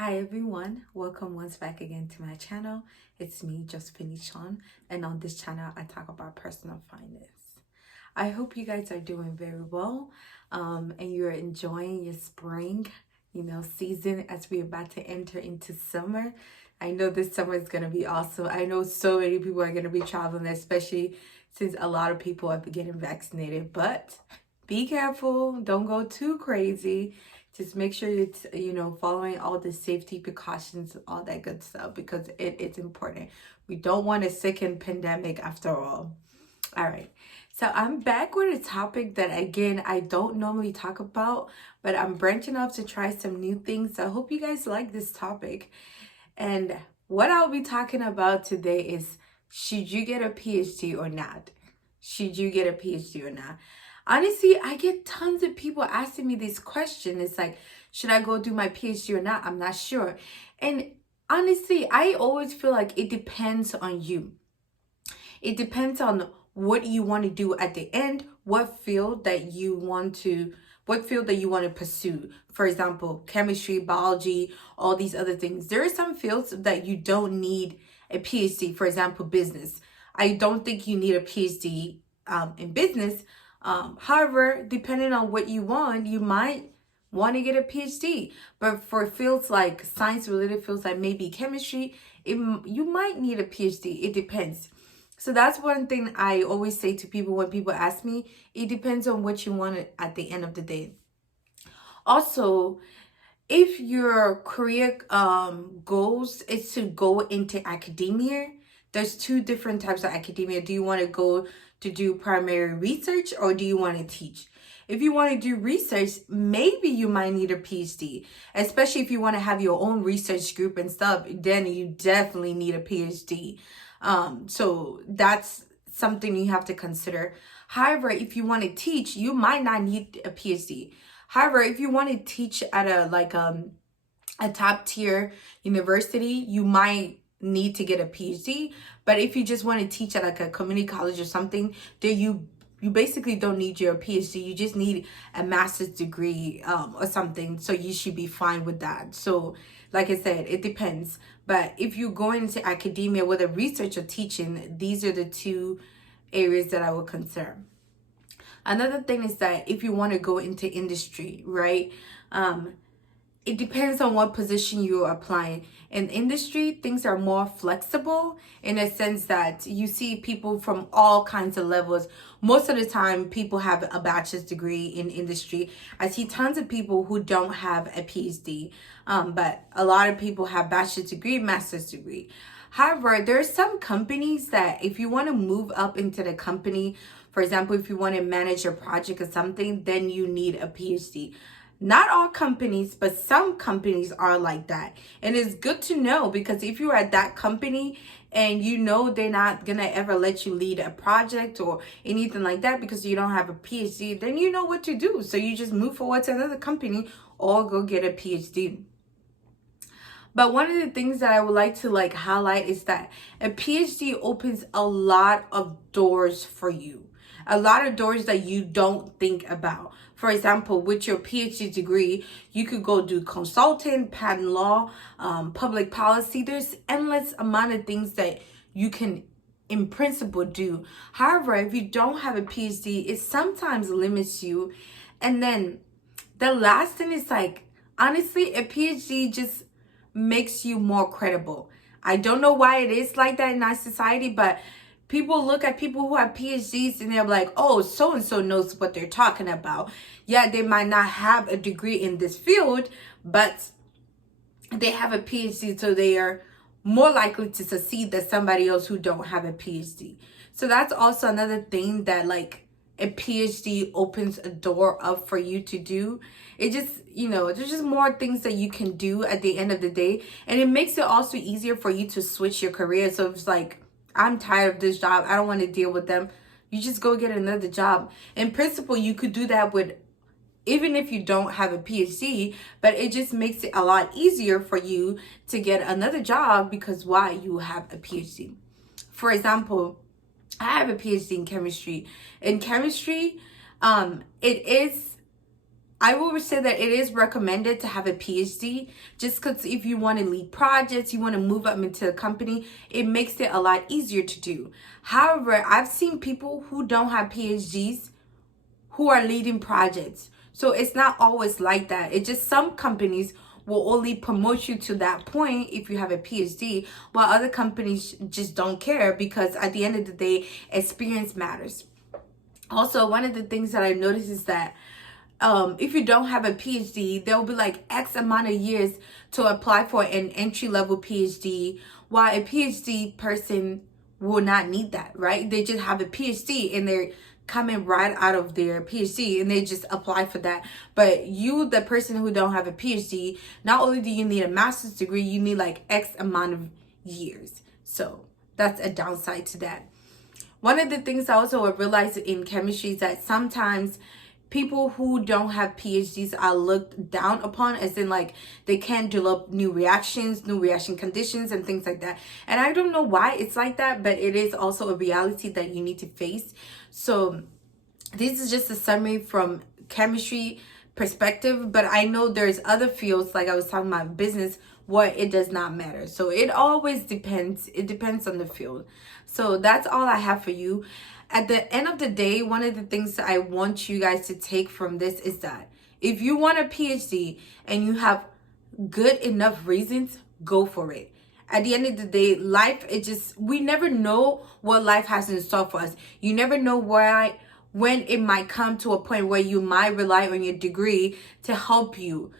Hi everyone, welcome once back again to my channel. It's me, Josephine Eshon, and on this channel I talk about personal finance. I hope you guys are doing very well and you're enjoying your spring, season as we're about to enter into summer. I know this summer is going to be awesome. I know so many people are going to be traveling, especially since a lot of people are getting vaccinated, but be careful, don't go too crazy. Just make sure you're following all the safety precautions, all that good stuff, because it's important. We don't want a second pandemic after all. All right. So I'm back with a topic that, again, I don't normally talk about, but I'm branching off to try some new things. So I hope you guys like this topic. And what I'll be talking about today is, should you get a PhD or not? Should you get a PhD or not? Honestly, I get tons of people asking me this question. It's like, should I go do my PhD or not? I'm not sure. And honestly, I always feel like it depends on you. It depends on what you want to do at the end, what field that you want to pursue. For example, chemistry, biology, all these other things. There are some fields that you don't need a PhD. For example, business. I don't think you need a PhD in business. However, depending on what you want, you might want to get a PhD. But for fields like science-related fields like maybe chemistry, you might need a PhD. It depends. So that's one thing I always say to people when people ask me. It depends on what you want at the end of the day. Also, if your career goals is to go into academia, there's two different types of academia. Do you want to go to do primary research, or do you want to teach? If you want to do research, maybe you might need a PhD, especially if you want to have your own research group and stuff, then you definitely need a PhD. So that's something you have to consider. However, if you want to teach, you might not need a PhD. However, if you want to teach at a top tier university, you might need to get a PhD. But if you just want to teach at like a community college or something, then you basically don't need your PhD. You just need a master's degree or something. So you should be fine with that. So like I said, it depends. But if you go into academia, whether research or teaching, these are the two areas that I would consider. Another thing is that if you want to go into industry, right? It depends on what position you're applying. In industry, things are more flexible in a sense that you see people from all kinds of levels. Most of the time, people have a bachelor's degree in industry. I see tons of people who don't have a PhD, but a lot of people have bachelor's degree, master's degree. However, there are some companies that if you want to move up into the company, for example, if you want to manage a project or something, then you need a PhD. Not all companies, but some companies are like that. And it's good to know, because if you're at that company and you know they're not going to ever let you lead a project or anything like that because you don't have a PhD, then you know what to do. So you just move forward to another company or go get a PhD. But one of the things that I would like to highlight is that a PhD opens a lot of doors for you. A lot of doors that you don't think about. For example, with your PhD degree, you could go do consulting, patent law, public policy. There's endless amount of things that you can in principle do. However, if you don't have a PhD, it sometimes limits you. And then the last thing is honestly, a PhD just makes you more credible. I don't know why it is like that in our society, but people look at people who have PhDs and they're like, oh, so-and-so knows what they're talking about. Yeah, they might not have a degree in this field, but they have a PhD, so they are more likely to succeed than somebody else who don't have a PhD. So that's also another thing that a PhD opens a door up for you to do. It just, there's just more things that you can do at the end of the day. And it makes it also easier for you to switch your career. So it's like, I'm tired of this job, I don't want to deal with them. You just go get another job. In principle, you could do that with, even if you don't have a PhD, but it just makes it a lot easier for you to get another job because why? You have a PhD. For example, I have a PhD in chemistry. In chemistry, it is I will say that it is recommended to have a PhD, just because if you want to lead projects, you want to move up into a company, it makes it a lot easier to do. However, I've seen people who don't have PhDs who are leading projects. So it's not always like that. It's just some companies will only promote you to that point if you have a PhD, while other companies just don't care, because at the end of the day, experience matters. Also, one of the things that I noticed is that if you don't have a PhD, there will be like X amount of years to apply for an entry-level PhD, while a PhD person will not need that, right? They just have a PhD and they're coming right out of their PhD and they just apply for that. But you, the person who don't have a PhD, not only do you need a master's degree, you need like X amount of years. So that's a downside to that. One of the things I also realized in chemistry is that sometimes people who don't have PhDs are looked down upon, as in like they can't develop new reactions, new reaction conditions, and things like that. And I don't know why it's like that, but it is also a reality that you need to face. So this is just a summary from chemistry perspective, but I know there's other fields, like I was talking about business, where it does not matter. So it always depends. It depends on the field. So that's all I have for you. At the end of the day, one of the things that I want you guys to take from this is that if you want a PhD and you have good enough reasons, go for it. At the end of the day, life, we never know what life has in store for us. You never know when it might come to a point where you might rely on your degree to help you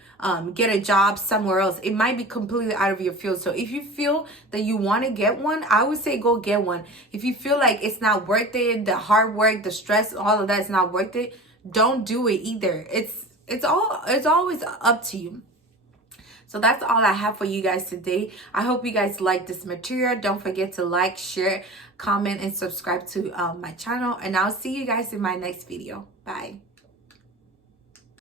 get a job somewhere else. It might be completely out of your field. So if you feel that you want to get one, I would say go get one. If you feel like it's not worth it, the hard work, the stress, all of that is not worth it, don't do it either. It's always up to you. So that's all I have for you guys today. I hope you guys like this material. Don't forget to like, share, comment, and subscribe to my channel. And I'll see you guys in my next video. Bye.